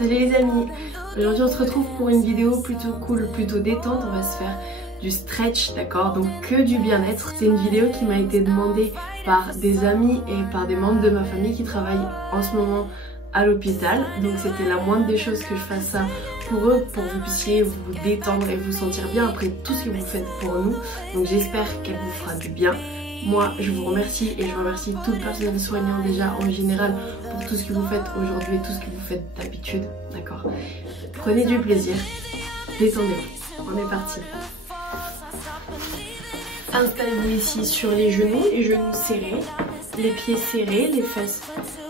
Salut les amis, aujourd'hui on se retrouve pour une vidéo plutôt cool, plutôt détente. On va se faire du stretch, d'accord, donc que du bien-être. C'est une vidéo qui m'a été demandée par des amis et par des membres de ma famille qui travaillent en ce moment à l'hôpital. Donc c'était la moindre des choses que je fasse ça pour eux, pour que vous puissiez vous détendre et vous sentir bien après tout ce que vous faites pour nous. Donc j'espère qu'elle vous fera du bien. Moi, je vous remercie et je remercie tout le personnel soignant déjà en général pour tout ce que vous faites aujourd'hui et tout ce que vous faites d'habitude, d'accord? Prenez du plaisir, détendez-vous, on est parti. Installez-vous ici sur les genoux serrés, les pieds serrés, les fesses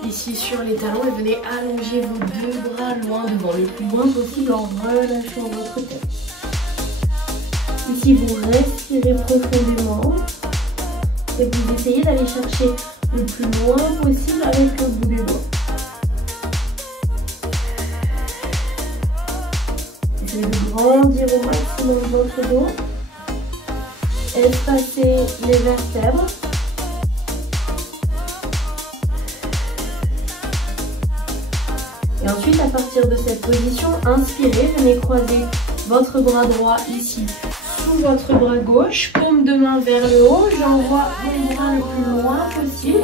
ici sur les talons et venez allonger vos deux bras loin devant, le plus loin possible en relâchant votre tête. Ici, vous respirez profondément. Et vous essayez d'aller chercher le plus loin possible avec le bout des doigts. Essayez de grandir au maximum votre dos. Espacer les vertèbres. Et ensuite, à partir de cette position, inspirez, venez croiser votre bras droit ici sous votre bras gauche, paume de main vers le haut, j'envoie mon bras le plus loin possible.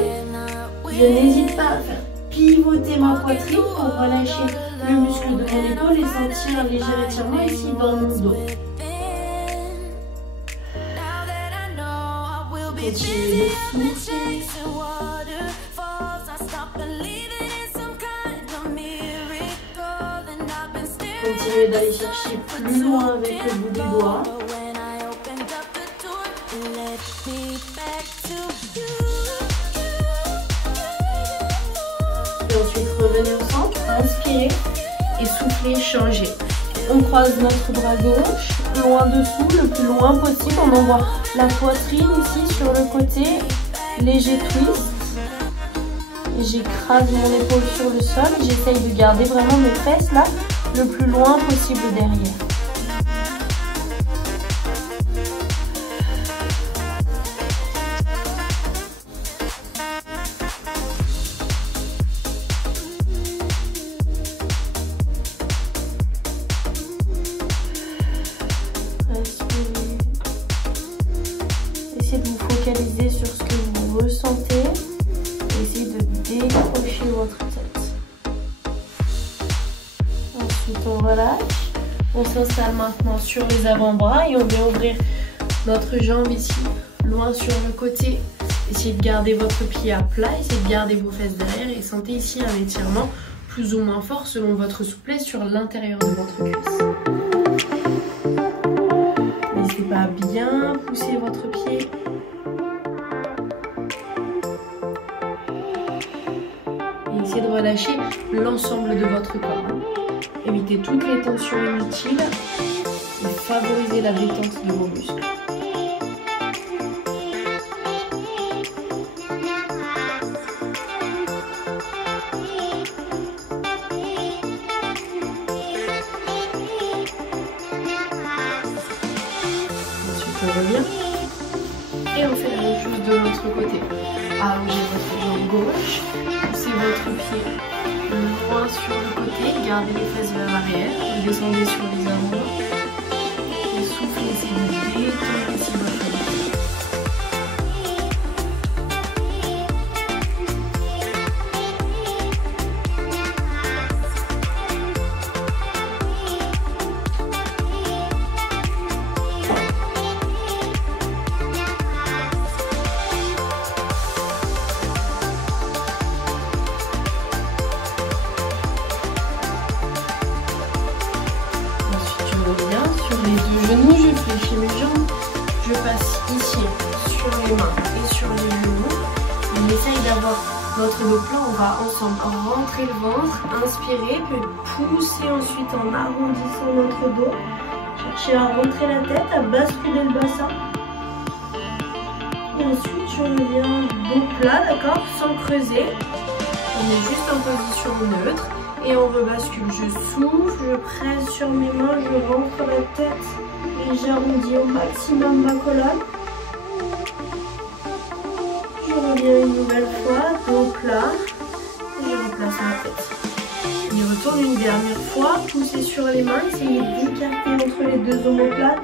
Je n'hésite pas à faire pivoter ma poitrine pour relâcher le muscle de mon épaule et sentir un léger étirement ici dans mon dos. Continuez de souffler. Continuez d'aller chercher plus loin avec le bout des doigts. Et ensuite revenez au centre, inspirez et soufflez, changez. On croise notre bras gauche, loin dessous, le plus loin possible. On envoie la poitrine ici sur le côté, léger twist. Et j'écrase mon épaule sur le sol et j'essaye de garder vraiment mes fesses là, le plus loin possible derrière. Essayez de vous focaliser sur ce que vous ressentez et essayez de décrocher votre tête. Ensuite on relâche, on s'installe maintenant sur les avant-bras et on vient ouvrir notre jambe ici, loin sur le côté. Essayez de garder votre pied à plat, essayez de garder vos fesses derrière et sentez ici un étirement plus ou moins fort selon votre souplesse sur l'intérieur de votre cuisse. N'hésitez pas à bien pousser votre pied. Et essayez de relâcher l'ensemble de votre corps. Évitez toutes les tensions inutiles et favorisez la détente de vos muscles. On revient et on fait la même chose de l'autre côté. Allongez votre jambe gauche, poussez votre pied loin sur le côté, gardez les fesses vers l'arrière, descendez sur les avant et soufflez, essayez de détendre ici votre dos. Les deux genoux, je fléchis mes jambes, je passe ici sur les mains et sur les genoux. On essaye d'avoir notre dos plat, on va ensemble rentrer le ventre, inspirer, puis pousser ensuite en arrondissant notre dos. Cherchez à rentrer la tête, à basculer le bassin. Et ensuite je reviens dos plat, d'accord, sans creuser. On est juste en position neutre. Et on rebascule, je souffle, je presse sur mes mains, je rentre la tête et j'arrondis au maximum ma colonne. Je reviens une nouvelle fois, dos plat, et je replace ma tête. Et retourne comme une dernière fois, poussez sur les mains, essayez d'écarter entre les deux omoplates.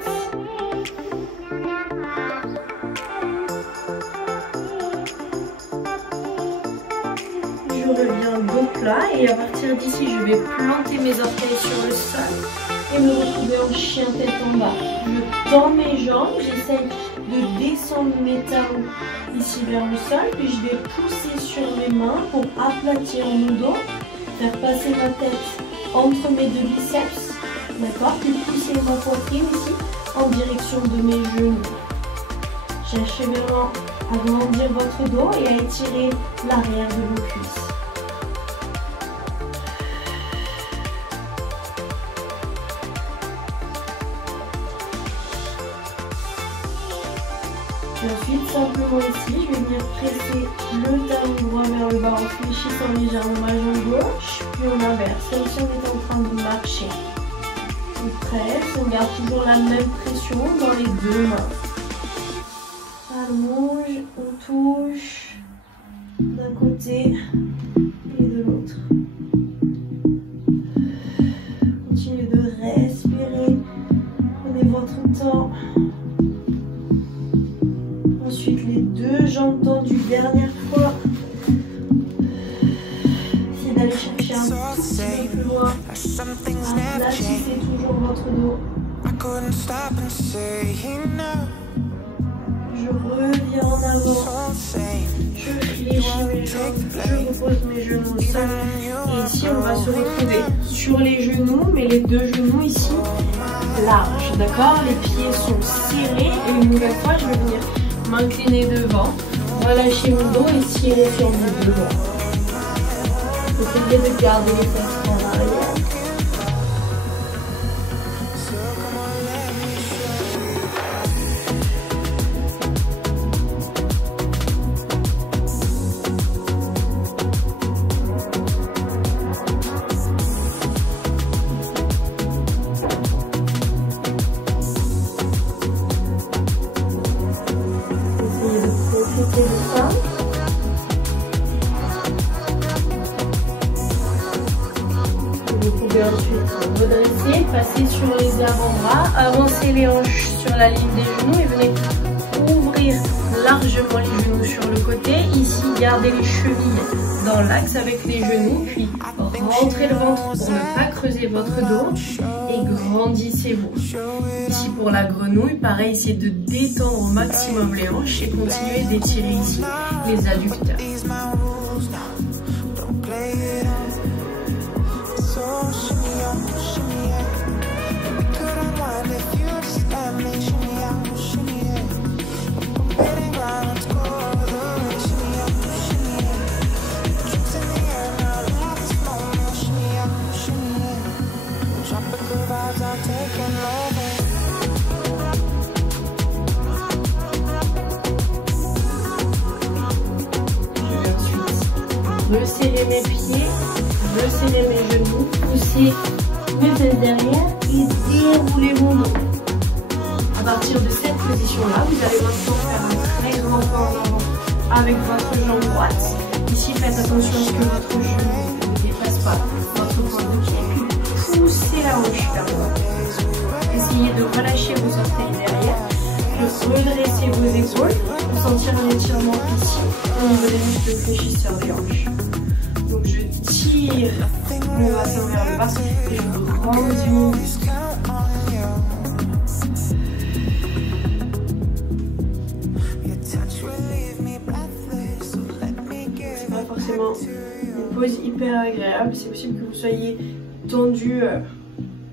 Je reviens dos plat et à partir d'ici, je vais planter mes orteils sur le sol et me retrouver en chien tête en bas. Je tends mes jambes, j'essaye de descendre mes talons ici vers le sol, puis je vais pousser sur mes mains pour aplatir mon dos, faire passer ma tête entre mes deux biceps, d'accord, puis pousser ma poitrine ici en direction de mes genoux. Cherchez vraiment à agrandir votre dos et à étirer l'arrière de vos cuisses. Ensuite, simplement ici, je vais venir presser le talon droit vers le bas en fléchissant légèrement ma jambe gauche, puis on inverse, comme si on était en train de marcher. On presse, on garde toujours la même pression dans les deux mains. Allonge, on touche d'un côté et de l'autre. Continuez de respirer, prenez votre temps. Ensuite, les deux jambes tendues, dernière fois. Essayez d'aller chercher un tout petit peu plus loin. Aplatissez toujours votre dos. Je reviens en avant. Je fléchis mes jambes. Je repose mes genoux au sol. Et ici, on va se retrouver sur les genoux, mais les deux genoux ici, larges. D'accord? Les pieds sont serrés. Et une nouvelle fois, je vais venir m'incliner devant, relâcher mon dos et tirer sur mon devant. Essayez de garder les fesses en arrière. Vous pouvez ensuite redresser, passer sur les avant-bras, avancer les hanches sur la ligne des genoux et venez ouvrir largement les genoux sur le côté. Ici, gardez les chevilles dans l'axe avec les genoux, puis rentrez le ventre pour ne pas creuser votre dos et grandissez-vous. Ici pour la grenouille, pareil, essayez de détendre au maximum les hanches et continuez d'étirer ici les adducteurs. Resserrer mes pieds, resserrer mes genoux, pousser mes fesses derrière et dérouler mon dos. À partir de cette position-là, vous allez maintenant faire un très grand pas en avant avec votre jambe droite. Ici, faites attention à ce que votre genou ne dépasse pas votre point de pied. Puis poussez la hanche vers le bas. Essayez de relâcher vos orteils derrière, de redresser vos épaules pour sentir un étirement ici au niveau des muscles fléchisseurs des hanches. Donc je tire mon bassin vers le bas et je grandis mon muscle. C'est pas forcément une pose hyper agréable, c'est possible que vous soyez tendu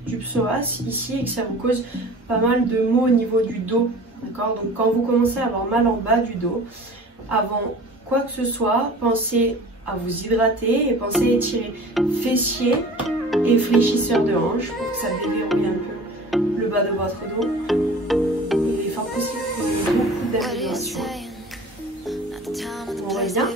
du psoas ici et que ça vous cause pas mal de maux au niveau du dos. D'accord? Donc quand vous commencez à avoir mal en bas du dos, avant quoi que ce soit, pensez à vous hydrater et pensez à étirer fessiers et fléchisseurs de hanches pour que ça déverrouille un peu le bas de votre dos. Il est fort possible qu'il y ait beaucoup d'amélioration. On revient,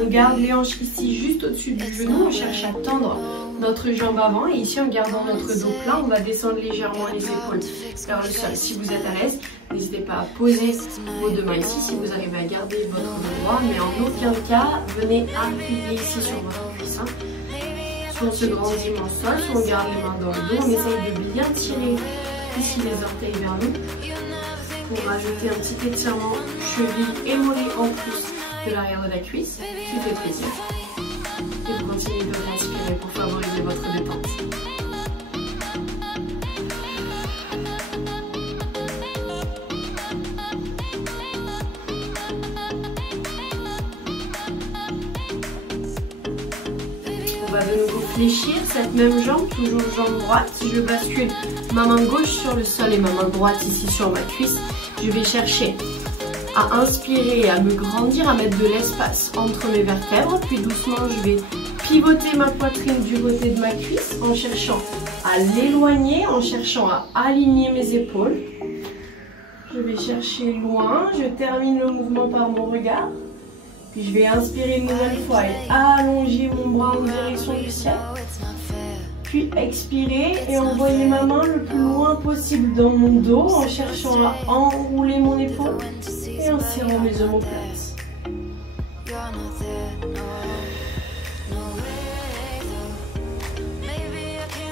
on garde les hanches ici juste au-dessus du genou, on cherche à tendre notre jambe avant et ici en gardant notre dos plat, on va descendre légèrement les épaules vers le sol. Si vous êtes à l'aise, n'hésitez pas à poser vos deux mains ici si vous arrivez à garder votre dos droit, mais en aucun cas, venez appuyer ici sur votre cuissin, Soit on se grandit mon sol, soit on garde les mains dans le dos. On essaye de bien tirer ici les orteils vers nous pour rajouter un petit étirement cheville et mollet en plus de l'arrière de la cuisse qui fait plaisir. Et vous continuez de respirer pour favoriser votre détente. On va de nouveau fléchir cette même jambe, toujours jambe droite. Si je bascule ma main gauche sur le sol et ma main droite ici sur ma cuisse, je vais chercher à inspirer, à me grandir, à mettre de l'espace entre mes vertèbres. Puis doucement, je vais pivoter ma poitrine du côté de ma cuisse en cherchant à l'éloigner, en cherchant à aligner mes épaules. Je vais chercher loin, je termine le mouvement par mon regard. Puis je vais inspirer une nouvelle fois et allonger mon bras en direction du ciel. Puis expirer et envoyer ma main le plus loin possible dans mon dos en cherchant à enrouler mon épaule et en serrant mes omoplates.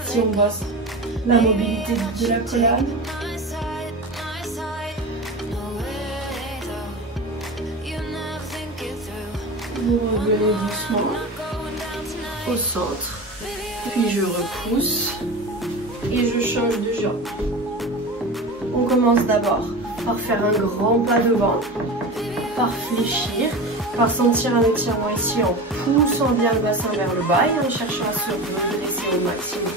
Si on bosse la mobilité de la colonne. Vous revenez doucement au centre, puis je repousse et je change de jambe. On commence d'abord par faire un grand pas devant, par fléchir, par sentir un étirement ici en poussant bien le bassin vers le bas et en cherchant à se redresser au maximum.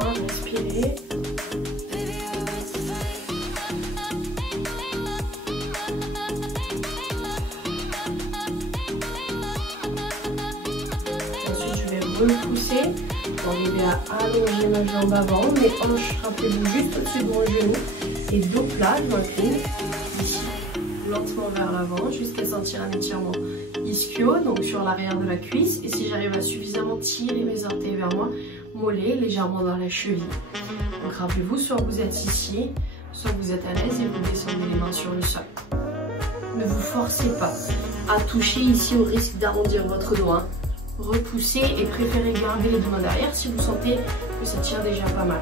Respirer. Ensuite, je vais repousser pour arriver à allonger ma jambe avant, mes hanches, rappelez-vous, juste au-dessus de mon genou et dos plat, je m'incline ici, lentement vers l'avant jusqu'à sentir un étirement ischio, donc sur l'arrière de la cuisse. Et si j'arrive à suffisamment tirer mes orteils vers moi, mollet légèrement dans la cheville. Donc rappelez-vous, soit vous êtes ici, soit vous êtes à l'aise et vous descendez les mains sur le sol. Ne vous forcez pas à toucher ici au risque d'arrondir votre dos. Repoussez et préférez garder les deux mains derrière si vous sentez que ça tire déjà pas mal.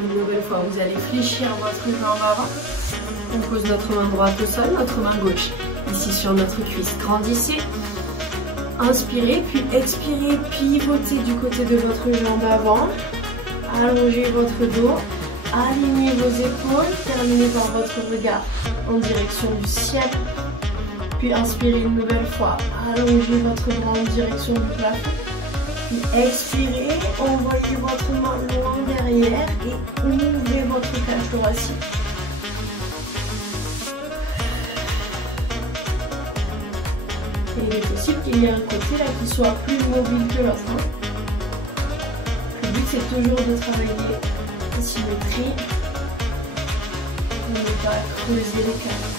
Une nouvelle fois, vous allez fléchir votre jambe avant. On pose notre main droite au sol, notre main gauche ici sur notre cuisse. Grandissez, inspirez, puis expirez, pivotez du côté de votre jambe avant. Allongez votre dos, alignez vos épaules, terminez par votre regard en direction du ciel. Puis inspirez une nouvelle fois, allongez votre bras en direction du plafond. Puis expirez, envoyez votre main loin derrière et ouvrez votre cage thoracique. Et il est possible qu'il y ait un côté là qui soit plus mobile que l'autre. Le but c'est toujours de travailler la symétrie, de ne pas creuser les cages.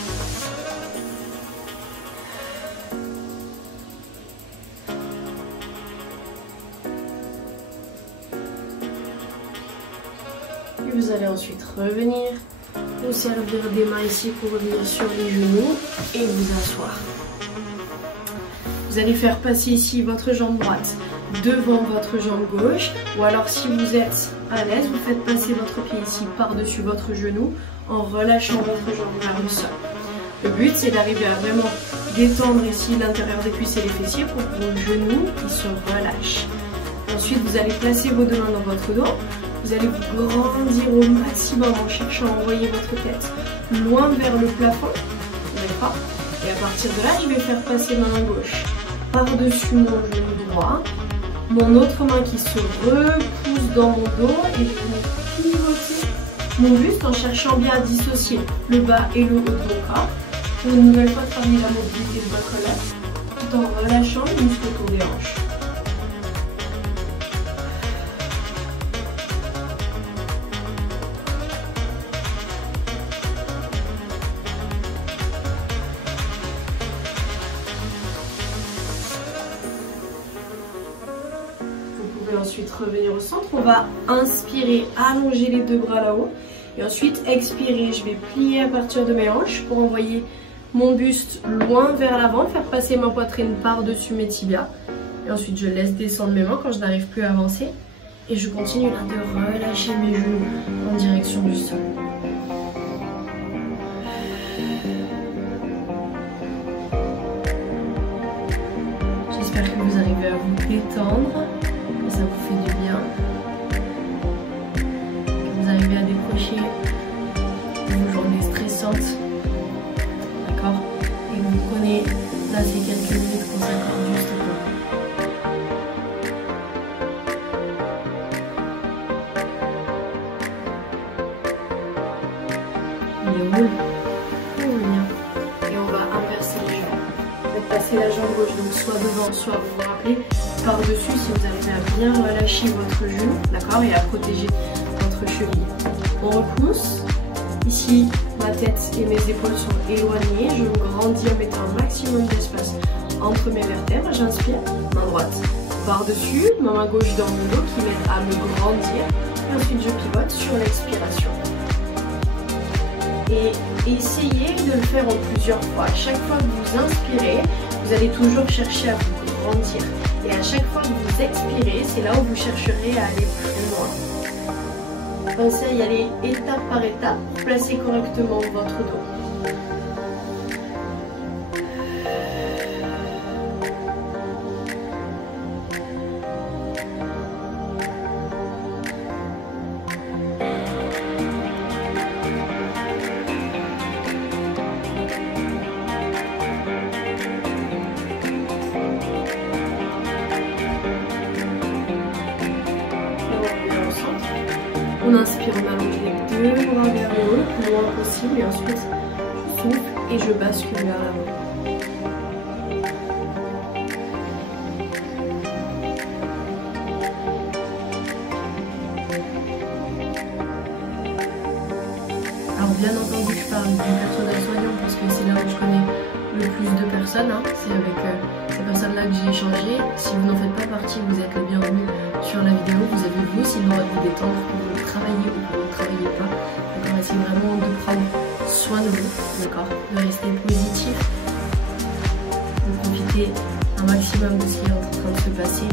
Vous allez ensuite revenir, vous servir des mains ici pour revenir sur les genoux et vous asseoir. Vous allez faire passer ici votre jambe droite devant votre jambe gauche, ou alors si vous êtes à l'aise, vous faites passer votre pied ici par-dessus votre genou en relâchant votre jambe vers le sol. Le but c'est d'arriver à vraiment détendre ici l'intérieur des cuisses et les fessiers pour que vos genoux ils se relâchent. Ensuite vous allez placer vos deux mains dans votre dos. Vous allez vous grandir au maximum en cherchant à envoyer votre tête loin vers le plafond. D'accord ? Et à partir de là, je vais faire passer ma main gauche par-dessus mon genou droit. Mon autre main qui se repousse dans mon dos et je vais pivoter mon buste en cherchant bien à dissocier le bas et le haut de mon corps. Pour une nouvelle fois, travailler la mobilité de votre colonne tout en relâchant les muscles autour des hanches. Vous pouvez ensuite revenir au centre. On va inspirer, allonger les deux bras là-haut. Et ensuite, expirer, je vais plier à partir de mes hanches pour envoyer mon buste loin vers l'avant, faire passer ma poitrine par-dessus mes tibias. Et ensuite, je laisse descendre mes mains quand je n'arrive plus à avancer. Et je continue là de relâcher mes genoux en direction du sol. J'espère que vous arrivez à vous détendre, que ça vous fait du bien. Vous arrivez à décrocher vos journées stressantes, d'accord? Et vous prenez là ces quelques minutes qu'on s'accorde juste pour. Il roule, bien. Et on va inverser les jambes. Faites passer la jambe gauche, donc soit devant, soit vous vous rappelez par-dessus si vous arrivez à bien relâcher votre genou, d'accord? Et à protéger cheville. On repousse. Ici, ma tête et mes épaules sont éloignées. Je grandis en mettant un maximum d'espace entre mes vertèbres. J'inspire, main droite par-dessus, ma main gauche dans mon dos qui m'aide à me grandir. Et ensuite, je pivote sur l'expiration. Et essayez de le faire en plusieurs fois. À chaque fois que vous inspirez, vous allez toujours chercher à vous grandir. Et à chaque fois que vous expirez, c'est là où vous chercherez à aller plus loin. Pensez à y aller étape par étape pour placer correctement votre dos. On inspire, on allonge les deux bras vers le haut, le plus loin possible, et ensuite je souffle et je bascule vers l'avant. Alors bien entendu, je parle du personnel soignant parce que c'est là où je connais le plus de personnes, hein. C'est avec ces personnes-là que j'ai échangé. Si vous n'en faites pas partie, vous êtes les bienvenus sur la vidéo. Vous avez vous aussi le droit de vous détendre, que vous travaillez ou que vous ne travaillez pas. D'accord, essayez vraiment de prendre soin de vous, d'accord, de rester positif, de profiter un maximum de ce qui est en train de se passer.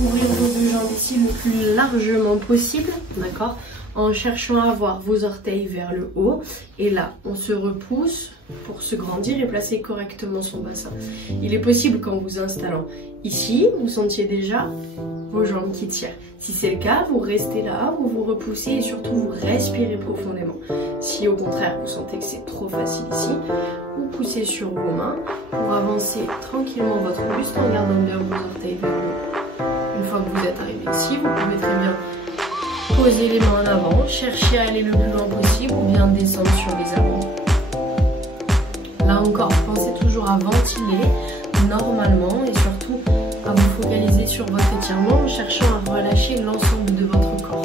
Ouvrir vos deux jambes ici le plus largement possible, d'accord, en cherchant à avoir vos orteils vers le haut. Et là, on se repousse pour se grandir et placer correctement son bassin. Il est possible qu'en vous installant ici, vous sentiez déjà vos jambes qui tirent. Si c'est le cas, vous restez là, vous vous repoussez et surtout vous respirez profondément. Si au contraire, vous sentez que c'est trop facile ici, vous poussez sur vos mains pour avancer tranquillement votre buste en gardant bien vos orteils vers le haut. Une fois que vous êtes arrivé ici, vous pouvez très bien poser les mains en avant, chercher à aller le plus loin possible ou bien descendre sur les abdos. Là encore, pensez toujours à ventiler normalement et surtout à vous focaliser sur votre étirement en cherchant à relâcher l'ensemble de votre corps.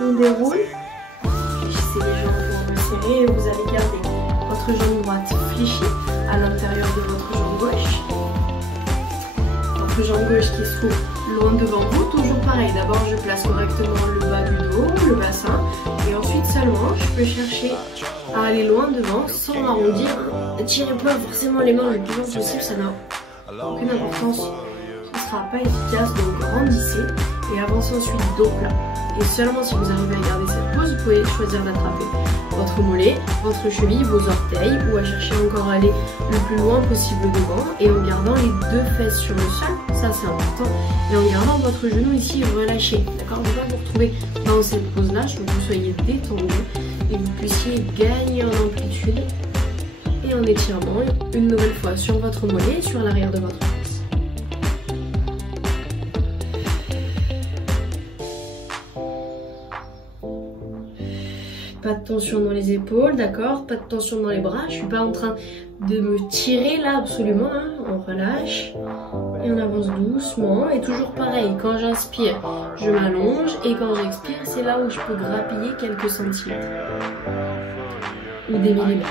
On déroule, fléchissez les jambes pour vous serrer et vous allez garder votre votre jambe gauche qui se trouve loin devant vous. Toujours pareil, d'abord je place correctement le bas du dos, le bassin, et ensuite seulement je peux chercher à aller loin devant sans arrondir. Ne tirez pas forcément les mains le plus loin possible, ça n'a aucune importance, ce ne sera pas efficace, donc grandissez et avancez ensuite dos plat. Et seulement si vous arrivez à garder cette pose, vous pouvez choisir d'attraper votre mollet, votre cheville, vos orteils, ou à chercher encore à aller le plus loin possible devant, et en gardant les deux fesses sur le sol, ça c'est important, et en gardant votre genou ici relâché, d'accord? Ne pas vous retrouver dans cette pose là, je veux que vous soyez détendu et vous puissiez gagner en amplitude et en étirement une nouvelle fois sur votre mollet et sur l'arrière de votre fesse. Pas de tension dans les épaules, d'accord? Pas de tension dans les bras. Je suis pas en train de me tirer là absolument. Hein. On relâche et on avance doucement. Et toujours pareil, quand j'inspire, je m'allonge. Et quand j'expire, c'est là où je peux grappiller quelques centimètres. Ou des millimètres.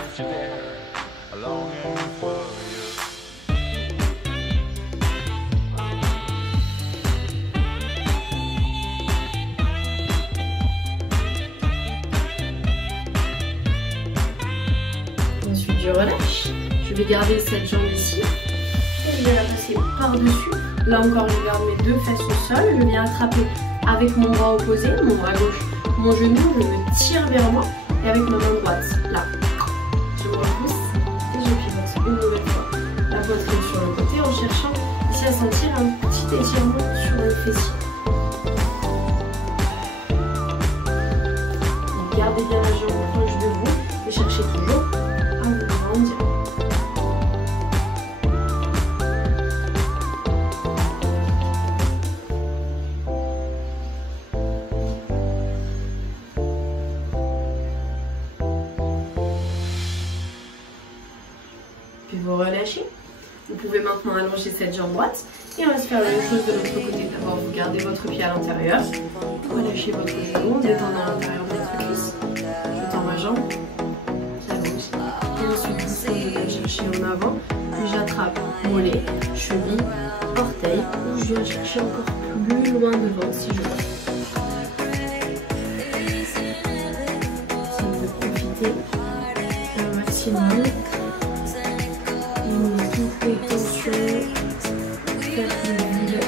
Ensuite je relâche, je vais garder cette jambe ici et je vais la passer par-dessus. Là encore je garde mes deux fesses au sol, je viens attraper avec mon bras opposé, mon bras gauche, mon genou, je me tire vers moi et avec ma main droite, là, je me repousse et je pivote une nouvelle fois. La poitrine sur le côté en cherchant ici à sentir un petit étirement sur le fessier. Donc, gardez bien la jambe proche de vous et cherchez toujours à vous grandir. Puis vous relâchez. Vous pouvez maintenant allonger cette jambe droite et on va se faire la même chose de l'autre côté. D'abord vous gardez votre pied à l'intérieur, relâchez votre genou, détendez à l'intérieur de votre cuisse. Je tends ma jambe, j'allonge et ensuite je viens chercher en avant, puis j'attrape mollet, cheville, orteil, ou je viens chercher encore plus loin devant si je veux. Si vous pouvez profiter au maximum. Toutes les tensions, faire le vide.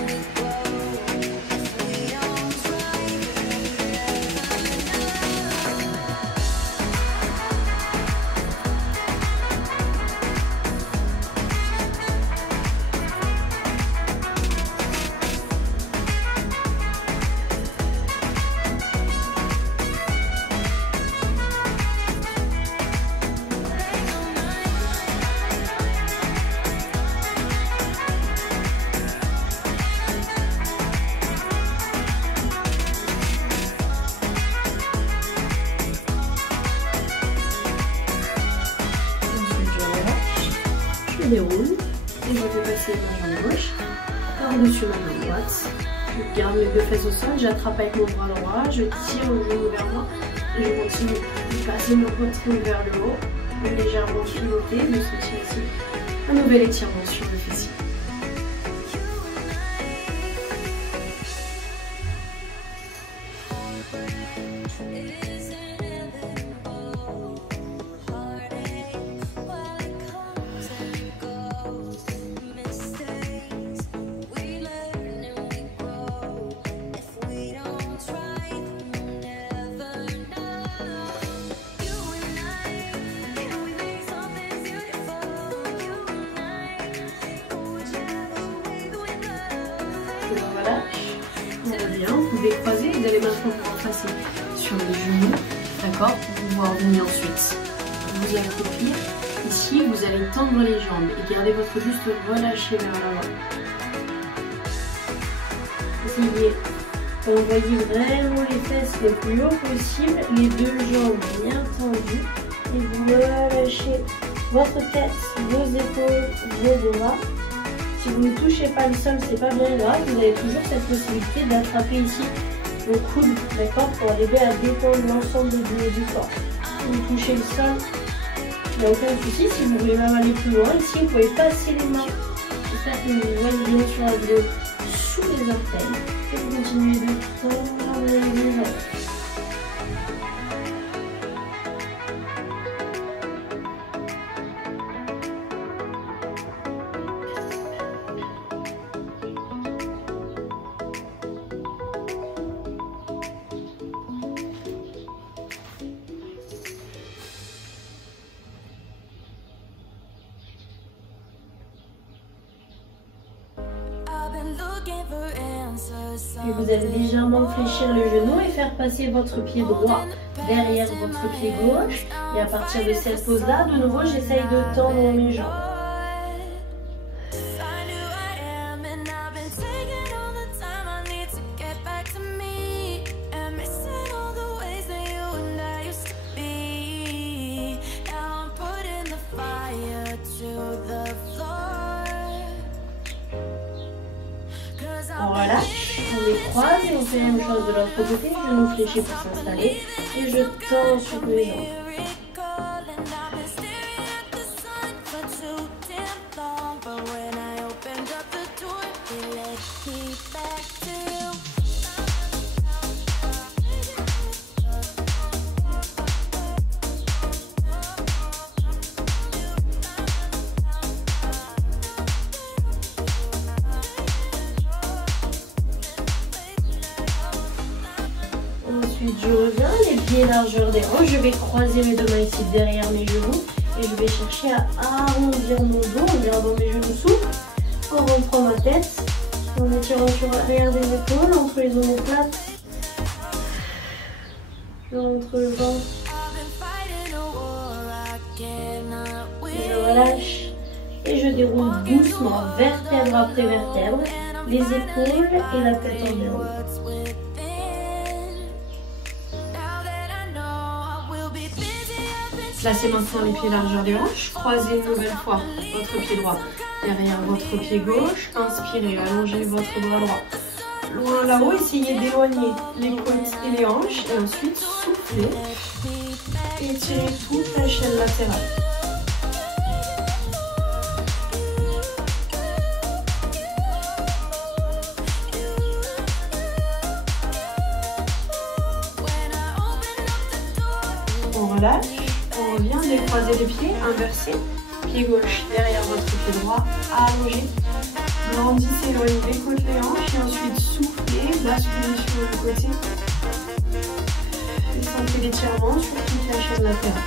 Je déroule et je vais passer ma jambe gauche par-dessus ma jambe droite. Je garde mes deux fesses au sol, j'attrape avec mon bras droit, je tire le genou vers moi et je continue de passer ma poitrine vers le haut, de légèrement pivoter, de sentir ici un nouvel étirement sur le fessier. Voilà, on revient, vous pouvez croiser, vous allez maintenant pouvoir passer sur les genoux, d'accord, pour pouvoir venir ensuite vous accroupir. Ici, vous allez tendre les jambes et garder votre buste relâché vers l'avant. Essayez d'envoyer vraiment les fesses le plus haut possible, les deux jambes bien tendues et vous relâchez votre tête, vos épaules, vos bras. Si vous ne touchez pas le sol, c'est pas bien grave, vous avez toujours cette possibilité d'attraper ici le coude, d'accord, pour arriver à détendre l'ensemble du corps. Si vous touchez le sol, il n'y a aucun souci. Si vous voulez même aller plus loin, ici vous pouvez passer les mains faire une nouvelle ligne sur la vidéo sous les orteils. Et vous continuez de tendre les jambes. Et vous allez légèrement fléchir le genou et faire passer votre pied droit derrière votre pied gauche. Et à partir de cette pose-là, de nouveau, j'essaye de tendre mes jambes. On relâche, on les croise et on fait la même chose de l'autre côté. Genou fléchi pour s'installer et je tends ensuite mes jambes. Ensuite, je reviens, les pieds largeur des hanches. Je vais croiser mes deux mains ici derrière mes genoux et je vais chercher à arrondir mon dos en gardant mes genoux souples, en rentrant ma tête, en étirant sur l'arrière des épaules, entre les omoplates. Je rentre le ventre. Je relâche et je déroule doucement, vertèbre après vertèbre, les épaules et la tête en déroule. Placez maintenant les pieds largeur des hanches, croisez une nouvelle fois votre pied droit derrière votre pied gauche, inspirez, allongez votre bras droit loin là-haut, essayez d'éloigner les côtes et les hanches et ensuite soufflez et étirez toute la chaîne latérale. On relâche. On revient, décroiser les pieds, inversé, pied gauche derrière votre pied droit, allongé, grandissez, éloignez les côtes, les hanches et ensuite soufflez, basculez sur le côté et sentez l'étirement sur toute la chaîne latérale.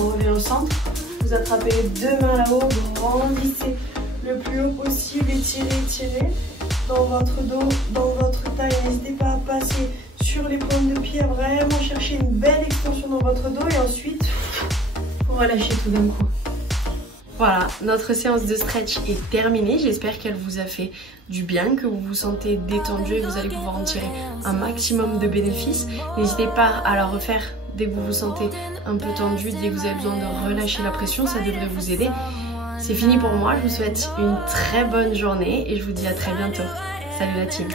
On revient au centre, vous attrapez les deux mains là-haut, grandissez le plus haut possible, étirez, étirez dans votre dos, dans votre taille. N'hésitez pas à passer sur les paumes de pied, à vraiment chercher une belle extension dans votre dos et ensuite, vous relâchez tout d'un coup. Voilà, notre séance de stretch est terminée. J'espère qu'elle vous a fait du bien, que vous vous sentez détendu et vous allez pouvoir en tirer un maximum de bénéfices. N'hésitez pas à la refaire dès que vous vous sentez un peu tendu, dès que vous avez besoin de relâcher la pression, ça devrait vous aider. C'est fini pour moi, je vous souhaite une très bonne journée et je vous dis à très bientôt. Salut la team!